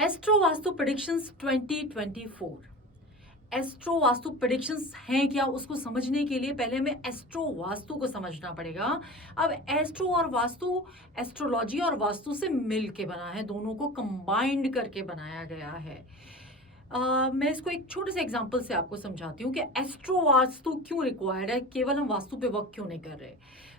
Astro vastu predictions 2024। Astro vastu predictions हैं क्या, उसको समझने के लिए पहले हमें एस्ट्रो वास्तु को समझना पड़ेगा। अब एस्ट्रो और वास्तु, एस्ट्रोलॉजी और वास्तु से मिल के बना है, दोनों को कंबाइंड करके बनाया गया है। मैं इसको एक छोटे से एग्जांपल से आपको समझाती हूँ कि एस्ट्रो वास्तु क्यों रिक्वायर्ड है, केवल हम वास्तु पे वर्क क्यों नहीं कर रहे।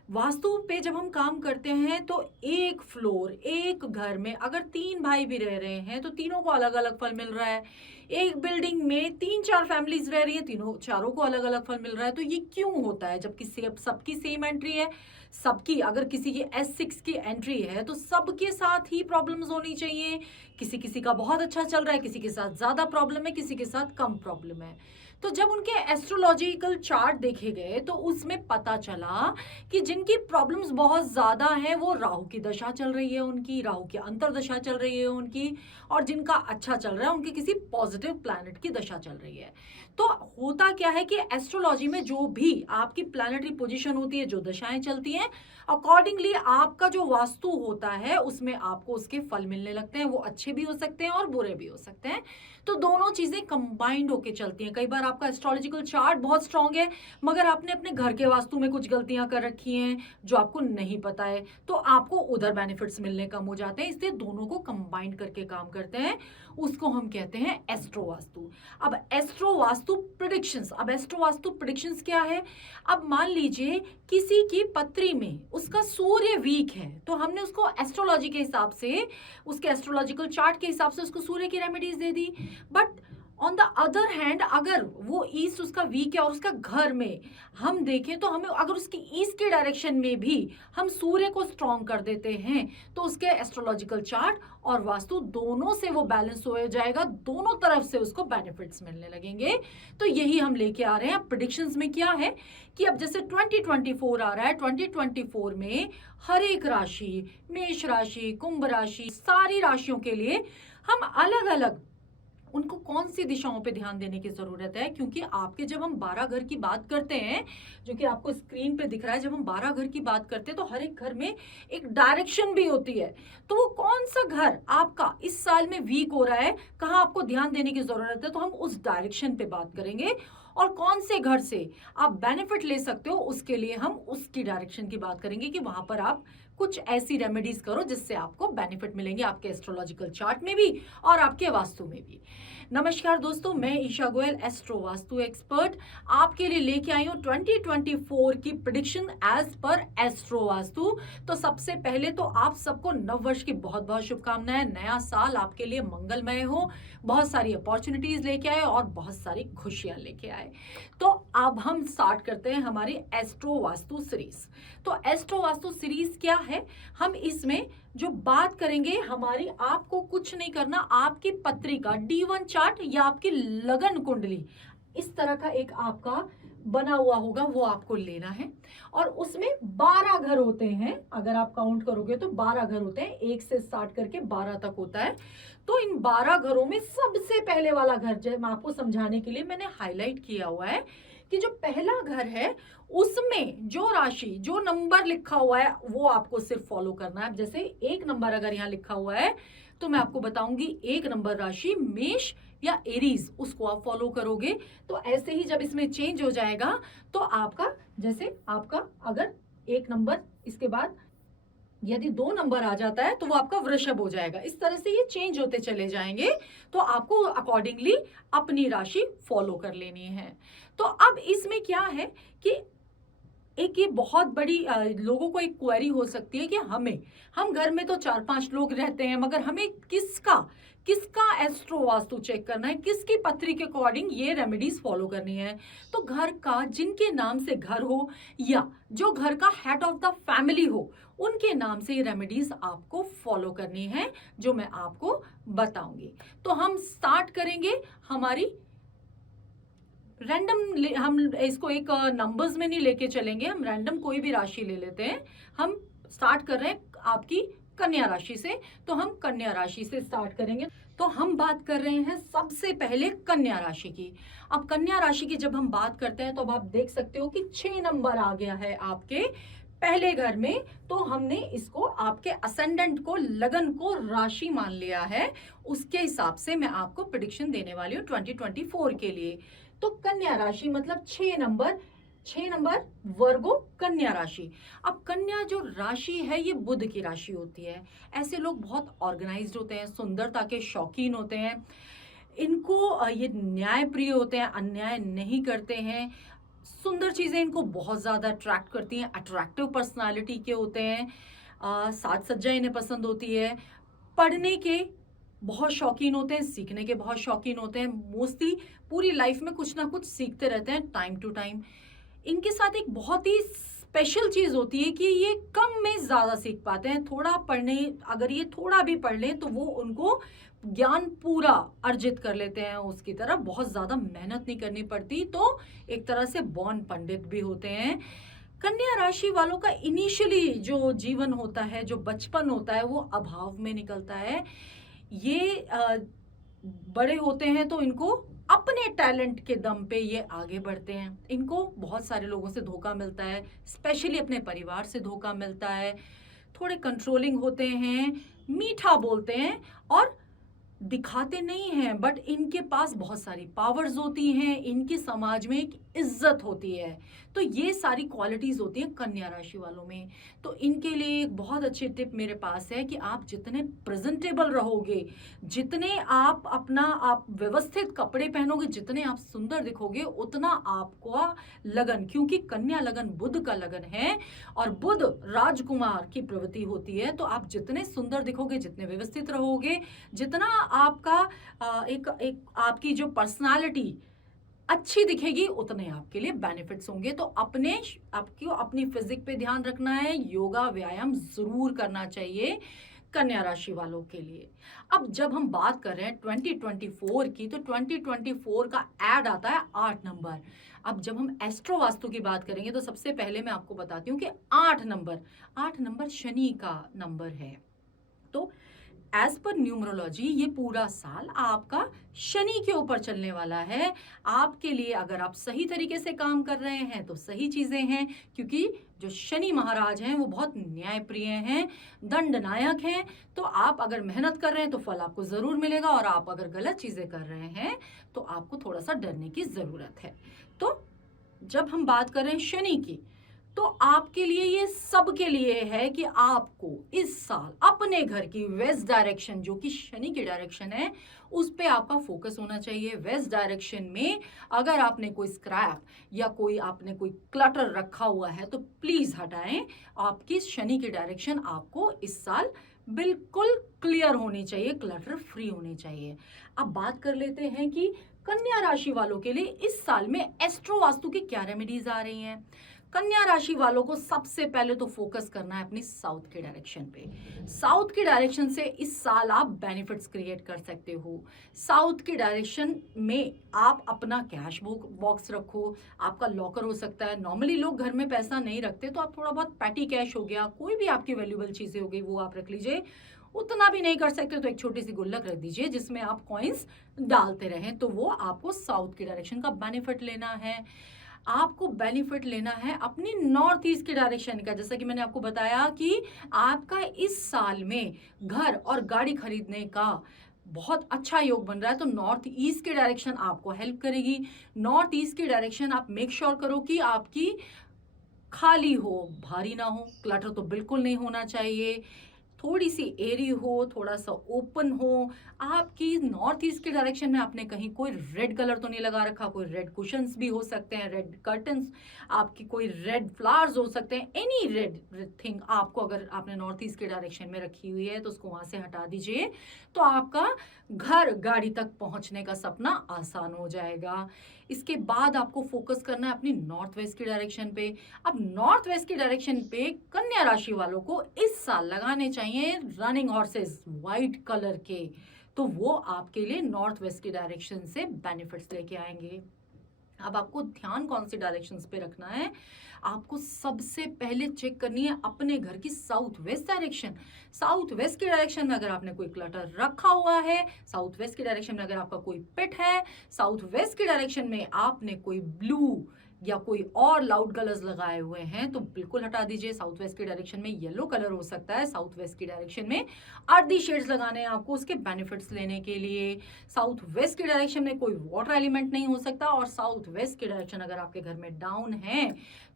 वास्तु पे जब हम काम करते हैं तो एक फ्लोर, एक घर में अगर 3 भाई भी रह रहे हैं तो तीनों को अलग अलग फल मिल रहा है। एक बिल्डिंग में 3-4 फैमिलीज रह रही है, तीनों चारों को अलग अलग फल मिल रहा है। तो ये क्यों होता है, जबकि सबकी सेम एंट्री है, सबकी अगर किसी की S6 की एंट्री है तो सबके साथ ही प्रॉब्लम्स होनी चाहिए। किसी किसी का बहुत अच्छा चल रहा है, किसी के साथ ज्यादा प्रॉब्लम है, किसी के साथ कम प्रॉब्लम है। तो जब उनके एस्ट्रोलॉजिकल चार्ट देखे गए तो उसमें पता चला कि जिनकी प्रॉब्लम्स बहुत ज्यादा हैं वो राहु की दशा चल रही है, उनकी राहु की अंतर्दशा चल रही है उनकी, और जिनका अच्छा चल रहा है उनकी किसी पॉजिटिव प्लैनेट की दशा चल रही है। तो होता क्या है कि एस्ट्रोलॉजी में जो भी आपकी प्लैनेटरी पोजीशन होती है, जो दशाएं चलती हैं, अकॉर्डिंगली आपका जो वास्तु होता है उसमें आपको उसके फल मिलने लगते हैं। वो अच्छे भी हो सकते हैं और बुरे भी हो सकते हैं। तो दोनों चीजें कंबाइंड होके चलती हैं। कई बार आपका एस्ट्रोलॉजिकल चार्ट बहुत स्ट्रांग है मगर आपने अपने घर के वास्तु में कुछ गलतियां कर रखी हैं जो आपको नहीं पता है, तो आपको उधर बेनिफिट्स मिलने कम हो जाते हैं। इसलिए दोनों को कंबाइंड करके काम करते हैं, उसको हम कहते हैं एस्ट्रो वास्तु। अब एस्ट्रो वास्तु प्रेडिक्शंस, अब एस्ट्रो वास्तु प्रेडिक्शंस क्या है। अब मान लीजिए किसी की पत्री में उसका सूर्य वीक है तो हमने उसको एस्ट्रोलॉजी के हिसाब से, उसके एस्ट्रोलॉजिकल चार्ट के हिसाब से उसको सूर्य की remedies they the. But on the other hand अगर वो ईस्ट उसका वीक है और उसका घर में हम देखें तो हमें अगर उसकी ईस्ट के डायरेक्शन में भी हम सूर्य को स्ट्रॉन्ग कर देते हैं तो उसके एस्ट्रोलॉजिकल चार्ट और वास्तु दोनों से वो बैलेंस हो जाएगा, दोनों तरफ से उसको बेनिफिट्स मिलने लगेंगे। तो यही हम लेके आ रहे हैं। अब प्रेडिक्शंस में क्या है कि अब जैसे 2024 आ रहा है, 2024 में हर एक राशि, मेष राशि, कुंभ राशि, सारी राशियों के लिए हम अलग अलग उनको कौन सी दिशाओं पे ध्यान देने की जरूरत है। क्योंकि आपके जब हम 12 घर की बात करते हैं, जो कि आपको स्क्रीन पे दिख रहा है, जब हम 12 घर की बात करते हैं तो हर एक घर में एक डायरेक्शन भी होती है। तो वो कौन सा घर आपका इस साल में वीक हो रहा है, कहाँ आपको ध्यान देने की जरूरत है, तो हम उस डायरेक्शन पे बात करेंगे। और कौन से घर से आप बेनिफिट ले सकते हो उसके लिए हम उसकी डायरेक्शन की बात करेंगे कि वहां पर आप कुछ ऐसी रेमेडीज करो जिससे आपको बेनिफिट मिलेंगे, आपके एस्ट्रोलॉजिकल चार्ट में भी और आपके वास्तु में भी। नमस्कार दोस्तों, मैं ईशा गोयल, एस्ट्रो वास्तु एक्सपर्ट, आपके लिए लेके आई हूँ 2024 की prediction as per astro vastu. तो सबसे पहले तो आप सबको नव वर्ष की बहुत बहुत शुभकामनाएं। नया साल आपके लिए मंगलमय हो, बहुत सारी अपॉर्चुनिटीज लेके आए और बहुत सारी खुशियां लेके आए। तो अब हम स्टार्ट करते हैं हमारी एस्ट्रो वास्तु सीरीज। तो एस्ट्रो वास्तु सीरीज क्या है, हम इसमें जो बात करेंगे हमारी, आपको कुछ नहीं करना, आपकी पत्रिका D1 चार्ट या आपकी लगन कुंडली इस तरह का एक आपका बना हुआ होगा, वो आपको लेना है। और उसमें 12 घर होते हैं, अगर आप काउंट करोगे तो 12 घर होते हैं, 1 से स्टार्ट करके 12 तक होता है। तो इन 12 घरों में सबसे पहले वाला घर, जो मैं आपको समझाने के लिए मैंने हाईलाइट किया हुआ है कि जो पहला घर है उसमें जो राशि, जो नंबर लिखा हुआ है वो आपको सिर्फ फॉलो करना है। जैसे 1 नंबर अगर यहाँ लिखा हुआ है तो मैं आपको बताऊंगी 1 नंबर राशि मेष या एरीज, उसको आप फॉलो करोगे। तो ऐसे ही जब इसमें चेंज हो जाएगा तो आपका, जैसे आपका अगर 1 नंबर, इसके बाद यदि 2 नंबर आ जाता है तो वो आपका वृषभ हो जाएगा। इस तरह से ये चेंज होते चले जाएंगे, तो आपको अकॉर्डिंगली अपनी राशि फॉलो कर लेनी है। तो अब इसमें क्या है कि एक ये बहुत बड़ी लोगों को एक क्वेरी हो सकती है कि हम घर में तो 4-5 लोग रहते हैं मगर हमें किसका एस्ट्रो वास्तु चेक करना है, किसकी पत्री के अकॉर्डिंग ये रेमेडीज फॉलो करनी है। तो घर का, जिनके नाम से घर हो या जो घर का हेड ऑफ द फैमिली हो, उनके नाम से ये रेमेडीज आपको फॉलो करनी है, जो मैं आपको बताऊंगी। तो हम स्टार्ट करेंगे हमारी रैंडम, हम इसको एक नंबर्स में नहीं लेके चलेंगे, हम रैंडम कोई भी राशि ले लेते हैं। हम स्टार्ट कर रहे हैं आपकी कन्या राशि से, तो हम कन्या राशि से स्टार्ट करेंगे। तो हम बात कर रहे हैं सबसे पहले कन्या राशि की। अब कन्या राशि की जब हम बात करते हैं तो अब आप देख सकते हो कि 6 नंबर आ गया है आपके पहले घर में, तो हमने इसको आपके असेंडेंट को, लगन को राशि मान लिया है। उसके हिसाब से मैं आपको प्रेडिक्शन देने वाली हूँ 2024 के लिए। तो कन्या राशि मतलब 6 नंबर वर्गो कन्या राशि। अब कन्या जो राशि है ये बुध की राशि होती है। ऐसे लोग बहुत ऑर्गेनाइज्ड होते हैं, सुंदरता के शौकीन होते हैं, इनको ये न्याय प्रिय होते हैं, अन्याय नहीं करते हैं, सुंदर चीज़ें इनको बहुत ज़्यादा अट्रैक्ट करती हैं, अट्रैक्टिव पर्सनालिटी के होते हैं, साज सज्जा इन्हें पसंद होती है, पढ़ने के बहुत शौकीन होते हैं, सीखने के बहुत शौकीन होते हैं, मोस्टली पूरी लाइफ में कुछ ना कुछ सीखते रहते हैं टाइम टू टाइम। इनके साथ एक बहुत ही स्पेशल चीज़ होती है कि ये कम में ज़्यादा सीख पाते हैं। थोड़ा पढ़ने, अगर ये थोड़ा भी पढ़ लें तो वो उनको ज्ञान पूरा अर्जित कर लेते हैं। उसकी तरफ बहुत ज़्यादा मेहनत नहीं करनी पड़ती, तो एक तरह से बॉर्न पंडित भी होते हैं। कन्या राशि वालों का इनिशियली जो जीवन होता है, जो बचपन होता है, वो अभाव में निकलता है। ये बड़े होते हैं तो इनको अपने टैलेंट के दम पे ये आगे बढ़ते हैं। इनको बहुत सारे लोगों से धोखा मिलता है, स्पेशली अपने परिवार से धोखा मिलता है। थोड़े कंट्रोलिंग होते हैं, मीठा बोलते हैं और दिखाते नहीं हैं, बट इनके पास बहुत सारी पावर्स होती हैं, इनकी समाज में एक इज्जत होती है। तो ये सारी क्वालिटीज होती हैं कन्या राशि वालों में। तो इनके लिए एक बहुत अच्छी टिप मेरे पास है कि आप जितने प्रेजेंटेबल रहोगे, जितने आप व्यवस्थित कपड़े पहनोगे, जितने आप सुंदर दिखोगे, उतना आपको लगन, क्योंकि कन्या लगन बुध का लगन है और बुध राजकुमार की प्रवृत्ति होती है। तो आप जितने सुंदर दिखोगे, जितने व्यवस्थित रहोगे, जितना आपका एक आपकी जो पर्सनालिटी अच्छी दिखेगी, उतने आपके लिए बेनिफिट्स होंगे। तो आपको अपनी फिजिक पे ध्यान रखना है, योगा व्यायाम जरूर करना चाहिए कन्या राशि वालों के लिए। अब जब हम बात कर रहे हैं 2024 की, तो 2024 का ऐड आता है 8 नंबर। अब जब हम एस्ट्रो वास्तु की बात करेंगे तो सबसे पहले मैं आपको बताती हूँ कि 8 नंबर शनि का नंबर है। तो एज पर न्यूमरोलॉजी ये पूरा साल आपका शनि के ऊपर चलने वाला है। आपके लिए अगर आप सही तरीके से काम कर रहे हैं तो सही चीजें हैं, क्योंकि जो शनि महाराज हैं वो बहुत न्यायप्रिय हैं, दंडनायक हैं। तो आप अगर मेहनत कर रहे हैं तो फल आपको जरूर मिलेगा, और आप अगर गलत चीजें कर रहे हैं तो आपको थोड़ा सा डरने की जरूरत है। तो जब हम बात कर रहे हैं शनि की, तो आपके लिए ये सबके लिए है कि आपको इस साल अपने घर की वेस्ट डायरेक्शन, जो कि शनि की डायरेक्शन है, उस पे आपका फोकस होना चाहिए। वेस्ट डायरेक्शन में अगर आपने कोई स्क्रैप या आपने कोई क्लटर रखा हुआ है तो प्लीज हटाएं। आपकी शनि की डायरेक्शन आपको इस साल बिल्कुल क्लियर होनी चाहिए, क्लटर फ्री होनी चाहिए। अब बात कर लेते हैं कि कन्या राशि वालों के लिए इस साल में एस्ट्रो वास्तु की क्या रेमेडीज आ रही हैं। कन्या राशि वालों को सबसे पहले तो फोकस करना है अपनी साउथ के डायरेक्शन पे। साउथ की डायरेक्शन से इस साल आप बेनिफिट्स क्रिएट कर सकते हो। साउथ की डायरेक्शन में आप अपना कैश बॉक्स रखो, आपका लॉकर हो सकता है। नॉर्मली लोग घर में पैसा नहीं रखते, तो आप थोड़ा बहुत पैटी कैश हो गया, कोई भी आपकी वैल्यूएबल चीजें हो गई, वो आप रख लीजिए। उतना भी नहीं कर सकते तो एक छोटी सी गुल्लक रख दीजिए जिसमें आप कॉइन्स डालते रहें। तो वो आपको साउथ की डायरेक्शन का बेनिफिट लेना है। आपको बेनिफिट लेना है अपनी नॉर्थ ईस्ट की डायरेक्शन का। जैसा कि मैंने आपको बताया कि आपका इस साल में घर और गाड़ी खरीदने का बहुत अच्छा योग बन रहा है, तो नॉर्थ ईस्ट की डायरेक्शन आपको हेल्प करेगी। नॉर्थ ईस्ट की डायरेक्शन आप मेक श्योर करो कि आपकी खाली हो, भारी ना हो, क्लटर तो बिल्कुल नहीं होना चाहिए, थोड़ी सी एरी हो, थोड़ा सा ओपन हो। आपकी नॉर्थ ईस्ट के डायरेक्शन में आपने कहीं कोई रेड कलर तो नहीं लगा रखा, कोई रेड कुशंस भी हो सकते हैं, रेड कर्टन्स, आपकी कोई रेड फ्लावर्स हो सकते हैं, एनी रेड थिंग आपको अगर आपने नॉर्थ ईस्ट के डायरेक्शन में रखी हुई है तो उसको वहां से हटा दीजिए। तो आपका घर गाड़ी तक पहुंचने का सपना आसान हो जाएगा। इसके बाद आपको फोकस करना है अपनी नॉर्थ वेस्ट की डायरेक्शन पे। अब नॉर्थ वेस्ट की डायरेक्शन पे कन्या राशि वालों को इस साल लगाने चाहिए रनिंग हॉर्सेस व्हाइट कलर के, तो वो आपके लिए नॉर्थ वेस्ट की डायरेक्शन से बेनिफिट्स लेके आएंगे। अब आपको ध्यान कौन सी डायरेक्शंस पे रखना है, आपको सबसे पहले चेक करनी है अपने घर की south west direction. South west की डायरेक्शन में अगर आपने कोई क्लटर रखा हुआ है, साउथ वेस्ट की डायरेक्शन में अगर आपका कोई पिट है, साउथ वेस्ट की डायरेक्शन में आपने कोई ब्लू या कोई और लाउड कलर्स लगाए हुए हैं तो बिल्कुल हटा दीजिए। साउथ वेस्ट की डायरेक्शन में येलो कलर हो सकता है, साउथ वेस्ट की डायरेक्शन में अर्दी शेड्स लगाने हैं आपको उसके बेनिफिट्स लेने के लिए। साउथ वेस्ट की डायरेक्शन में कोई वाटर एलिमेंट नहीं हो सकता, और साउथ वेस्ट की डायरेक्शन अगर आपके घर में डाउन है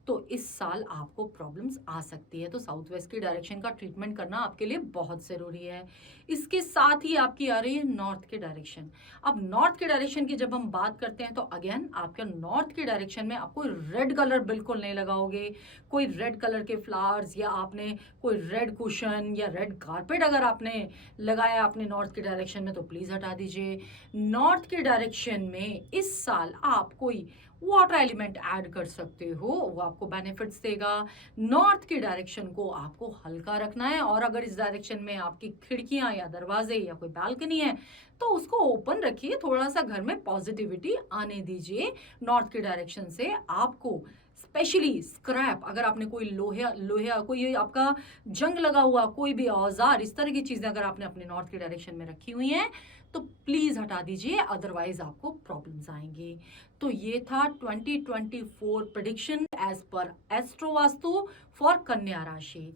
तो इस साल आपको प्रॉब्लम्स आ सकती है। तो साउथ वेस्ट की डायरेक्शन का ट्रीटमेंट करना आपके लिए बहुत ज़रूरी है। इसके साथ ही आपकी आ रही है नॉर्थ की डायरेक्शन। अब नॉर्थ की डायरेक्शन की जब हम बात करते हैं तो अगेन आपके नॉर्थ की डायरेक्शन में आपको रेड कलर बिल्कुल नहीं लगाओगे। कोई रेड कलर के फ्लावर्स या आपने कोई रेड कुशन या रेड कारपेट अगर आपने लगाया अपने नॉर्थ की डायरेक्शन में तो प्लीज़ हटा दीजिए। नॉर्थ की डायरेक्शन में इस साल आप कोई वाटर एलिमेंट ऐड कर सकते हो, वो आपको बेनिफिट्स देगा। नॉर्थ की डायरेक्शन को आपको हल्का रखना है, और अगर इस डायरेक्शन में आपकी खिड़कियां या दरवाजे या कोई बालकनी है तो उसको ओपन रखिए, थोड़ा सा घर में पॉजिटिविटी आने दीजिए। नॉर्थ की डायरेक्शन से आपको स्पेशली स्क्रैप, अगर आपने कोई लोहे लोहे कोई आपका जंग लगा हुआ कोई भी औजार, इस तरह की चीजें अगर आपने अपने नॉर्थ की डायरेक्शन में रखी हुई हैं तो प्लीज हटा दीजिए, अदरवाइज आपको प्रॉब्लम्स आएंगी। तो ये था 2024 prediction as per astro vastu for Kanya राशि।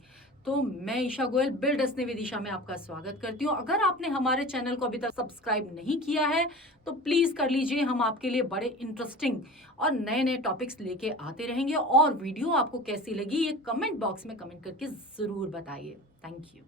तो मैं Isha Goyal build destiny with Isha में आपका स्वागत करती हूँ। अगर आपने हमारे चैनल को अभी तक सब्सक्राइब नहीं किया है तो प्लीज कर लीजिए। हम आपके लिए बड़े इंटरेस्टिंग और नए नए टॉपिक्स लेके आते रहेंगे, और वीडियो आपको कैसी लगी ये कमेंट बॉक्स में कमेंट करके जरूर बताइए। Thank you.